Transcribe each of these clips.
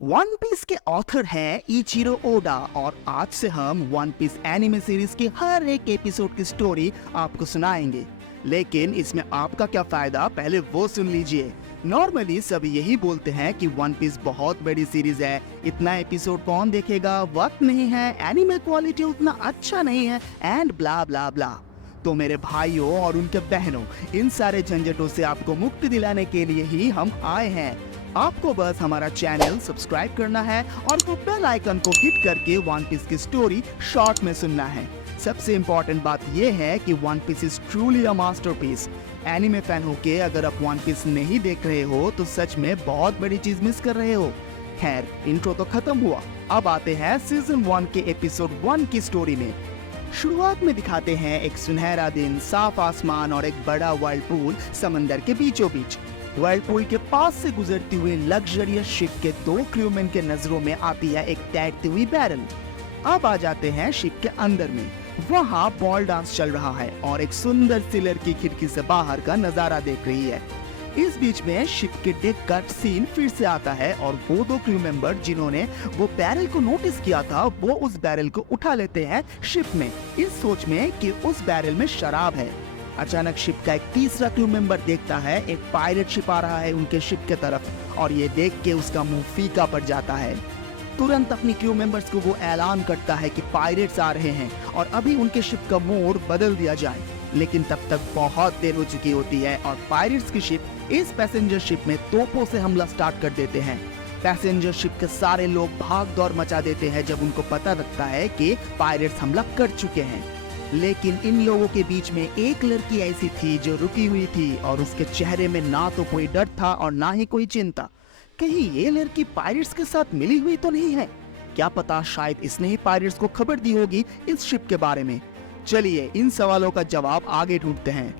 One piece के author हैं Eiichiro Oda और आज से हम वन पीस एनिमे सीरीज की हर एक एपिसोड की स्टोरी आपको सुनाएंगे। लेकिन इसमें आपका क्या फायदा, पहले वो सुन लीजिए। नॉर्मली सब यही बोलते हैं कि वन पीस बहुत बड़ी सीरीज है, इतना एपिसोड कौन देखेगा, वक्त नहीं है, एनिमे क्वालिटी उतना अच्छा नहीं है एंड ब्ला ब्ला ब्ला। तो मेरे भाइयों और उनके बहनों, इन सारे झंझटों से आपको मुक्ति दिलाने के लिए ही हम आए हैं। आपको बस हमारा चैनल सब्सक्राइब करना है और वो बेल आइकन को हिट करके वन पीस की स्टोरी शॉर्ट में सुनना है। सबसे इम्पोर्टेंट बात ये है कि one piece is truly a masterpiece. Anime fan होके अगर आप वन पीस नहीं देख रहे हो तो सच में बहुत बड़ी चीज मिस कर रहे हो। खैर, इंट्रो तो खत्म हुआ, अब आते हैं सीजन 1 के एपिसोड 1 की स्टोरी में। शुरुआत में दिखाते हैं एक सुनहरा दिन, साफ आसमान और एक बड़ा वर्लपूल समंदर के बीचों बीच। वर्लपूल के पास से गुजरती हुई लग्जरियस शिप के दो क्रूमैन के नजरों में आती है एक तैरती हुई बैरल। अब आ जाते हैं शिप के अंदर में। वहाँ बॉल डांस चल रहा है और एक सुंदर सी लड़की खिड़की से बाहर का नजारा देख रही है। इस बीच में शिप के डेक का सीन फिर से आता है और वो दो क्रू मेंबर जिन्होंने वो बैरल को नोटिस किया था, वो उस बैरल को उठा लेते हैं शिप में, इस सोच में कि उस बैरल में शराब है। अचानक शिप का एक तीसरा क्रू मेंबर देखता है एक पायरेट शिप आ रहा है उनके शिप के तरफ और ये देख के उसका मुंह फीका पड़ जाता है। तुरंत अपनी क्रू मेंबर्स को वो ऐलान करता है कि पायरेट्स आ रहे हैं और अभी उनके शिप का मोड बदल दिया जाए। लेकिन तब तक बहुत देर हो चुकी होती है और पायरेट्स की शिप इस पैसेंजर शिप में तोपों से हमला स्टार्ट कर देते हैं। पैसेंजर शिप के सारे लोग भाग दौड़ मचा देते हैं जब उनको पता लगता है कि पायरेट्स हमला कर चुके हैं। लेकिन इन लोगों के बीच में एक लड़की ऐसी थी जो रुकी हुई थी और उसके चेहरे में ना तो कोई डर था और ना ही कोई चिंता। कहीं ये लड़की पायरेट्स के साथ मिली हुई तो नहीं है? क्या पता शायद इसने ही पायरेट्स को खबर दी होगी इस शिप के बारे में। चलिए इन सवालों का जवाब आगे ढूंढते हैं।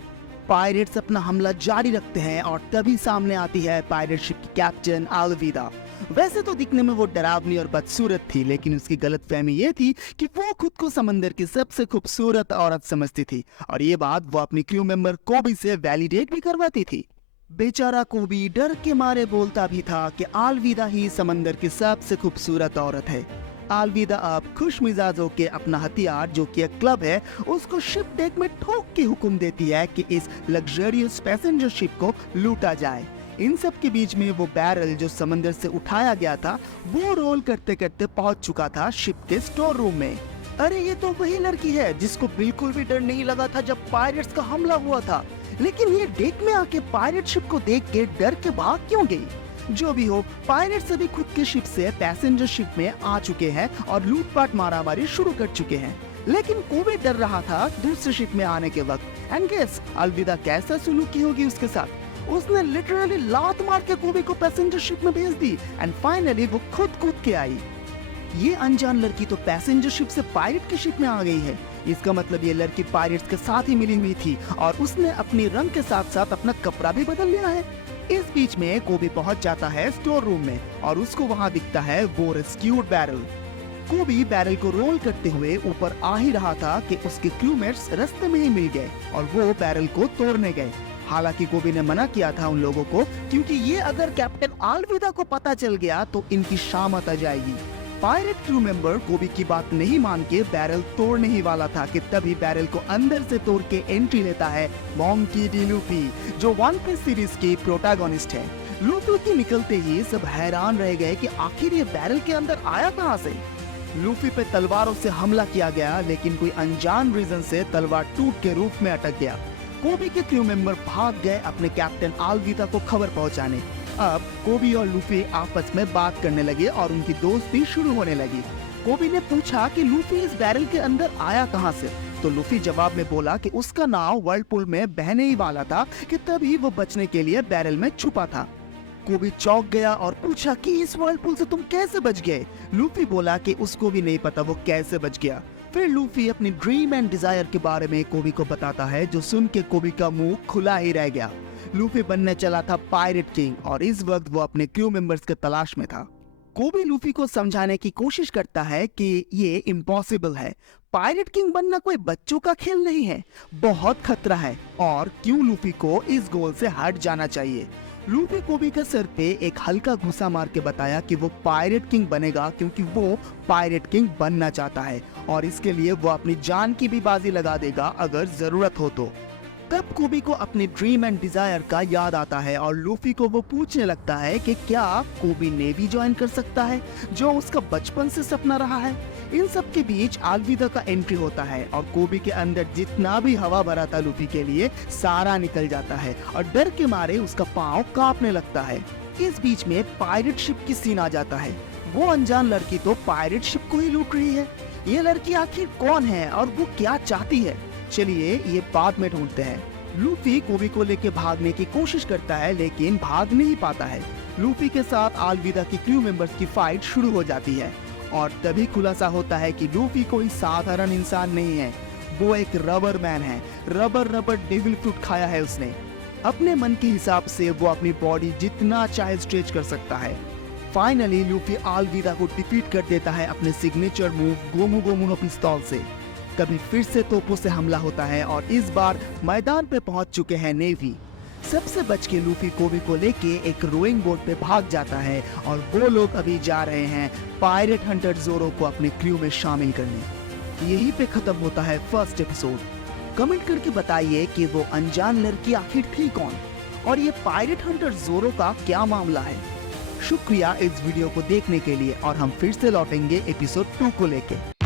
पायरेट्स अपना हमला जारी रखते हैं और तभी सामने आती है पायरेट शिप की कैप्टन अलविदा। वैसे तो दिखने में वो डरावनी और बदसूरत थी, लेकिन उसकी गलतफहमी ये थी कि वो खुद को समंदर की सबसे खूबसूरत औरत समझती थी और ये बात वो अपनी क्रू मेंबर कोबी से वैलिडेट भी करवाती थी। बेचारा कोबी डर के मारे बोलता भी था कि अलविदा ही समंदर की सबसे खूबसूरत औरत है। अलविदा अब खुश मिजाज होके अपना हथियार जो कि एक क्लब है उसको शिप डेक में ठोक के हुक्म देती है कि इस लग्जरियस पैसेंजर शिप को लूटा जाए। इन सब के बीच में वो बैरल जो समंदर से उठाया गया था वो रोल करते करते पहुंच चुका था शिप के स्टोर रूम में। अरे ये तो वही लड़की है जिसको बिल्कुल भी डर नहीं लगा था जब पायरेट्स का हमला हुआ था, लेकिन ये डेक में आके पायरेट शिप को देख के डर के भाग क्यों गई? जो भी हो, पायरेट्स अभी खुद के शिप से पैसेंजर शिप में आ चुके हैं और लूटपाट मारामारी शुरू कर चुके हैं। लेकिन कोबी डर रहा था दूसरे शिप में आने के वक्त। एंड गेस अलविदा कैसा सलूक की होगी उसके साथ? उसने लिटरली लात मार के कोबी को पैसेंजर शिप में भेज दी एंड फाइनली वो खुद कूद के आई। ये अनजान लड़की तो पैसेंजर शिप से पायरेट की शिप में आ गई है। इसका मतलब ये लड़की पायरेट्स के साथ ही मिली हुई थी और उसने अपनी रंग के साथ साथ अपना कपड़ा भी बदल लिया है। इस बीच में कोबी पहुंच जाता है स्टोर रूम में और उसको वहां दिखता है वो रेस्क्यूड बैरल। कोबी बैरल को रोल करते हुए ऊपर आ ही रहा था कि उसके क्रूमेट्स रास्ते में ही मिल गए और वो बैरल को तोड़ने गए। हालांकि कोबी ने मना किया था उन लोगों को, क्योंकि ये अगर कैप्टन अलविदा को पता चल गया तो इनकी शामत आ जाएगी। पायरेट क्रू मेंबर कोबी की बात नहीं मान के बैरल तोड़ने ही वाला था कि तभी बैरल को अंदर से तोड़ के एंट्री लेता है मोंकी डी लूफी, जो वन पीस सीरीज की प्रोटैगनिस्ट है। लूफी के निकलते ही सब हैरान रह गए कि आखिर ये बैरल के अंदर आया कहां से। लूफी पे तलवारों से हमला किया गया, लेकिन कोई अनजान रीजन से तलवार टूट के रूफ में अटक गया। कोबी के क्रू मेंबर भाग गए अपने कैप्टन अलविदा को खबर पहुंचाने। अब कोबी और लूफी आपस में बात करने लगे और उनकी दोस्ती शुरू होने लगी। कोबी ने पूछा कि लूफी इस बैरल के अंदर आया कहां से, तो लूफी जवाब में बोला कि उसका नाव वर्लपूल में बहने ही वाला था कि तभी वो बचने के लिए बैरल में छुपा था। कोबी चौंक गया और पूछा कि इस वर्लपूल से तुम कैसे बच गए? लूफी बोला कि उसको भी नहीं पता वो कैसे बच गया। फिर लूफी अपनी ड्रीम एंड डिजायर के बारे में कोबी को बताता है, जो सुन के कोबी का मुंह खुला ही रह गया। लूफी बनने चला था पायरेट किंग और इस वक्त वो अपने क्रू मेंबर्स के तलाश में था। कोबी लूफी को समझाने की कोशिश करता है कि ये इम्पॉसिबल है, पायरेट किंग बनना कोई बच्चों का खेल नहीं है, बहुत खतरा है और क्यों लूफी को इस गोल से हट जाना चाहिए। लूफी कोबी के सर पे एक हल्का घुसा मार के बताया कि वो पायरेट किंग बनेगा क्योंकि वो पायरेट किंग बनना चाहता है और इसके लिए वो अपनी जान की भी बाजी लगा देगा अगर जरूरत हो तो। तब कोबी को अपनी ड्रीम एंड डिजायर का याद आता है और लूफी को वो पूछने लगता है कि क्या कोबी नेवी ज्वाइन कर सकता है जो उसका बचपन से सपना रहा है। इन सब के बीच अलविदा का एंट्री होता है और कोबी के अंदर जितना भी हवा भरा था लूफी के लिए सारा निकल जाता है और डर के मारे उसका पाँव कांपने लगता है। इस बीच में पायरेट शिप की सीन आ जाता है। वो अनजान लड़की तो पायरेट शिप को ही लूट रही है। ये लड़की आखिर कौन है और वो क्या चाहती है, चलिए ये बाद में ढूंढते हैं। लूफी कोबी को लेके भागने की कोशिश करता है लेकिन भाग नहीं पाता है। लूफी के साथ अलविदा की क्रू मेंबर्स की फाइट शुरू हो जाती है और तभी खुलासा होता है कि लूफी कोई साधारण इंसान नहीं है, वो एक रबर मैन है। रबर डेविल फ्रूट खाया है उसने। अपने मन के हिसाब से वो अपनी बॉडी जितना चाहे स्ट्रेच कर सकता है। फाइनली लूफी अलविदा को डिफीट कर देता है अपने सिग्नेचर मूव गोमू गोमू नो पिस्तौल से। तभी फिर से तोपों से हमला होता है और इस बार मैदान पे पहुंच चुके हैं नेवी। सबसे बच के लूफी कोबी को लेके एक रोइंग बोट पे भाग जाता है और वो लोग अभी जा रहे हैं पायरेट हंटर जोरो को अपने क्रू में शामिल करने। यहीं पे खत्म होता है फर्स्ट एपिसोड। कमेंट करके बताइए कि वो अनजान लड़की आखिर थी कौन और ये पायरेट हंटर जोरो का क्या मामला है। शुक्रिया इस वीडियो को देखने के लिए और हम फिर से लौटेंगे एपिसोड 2 को लेके।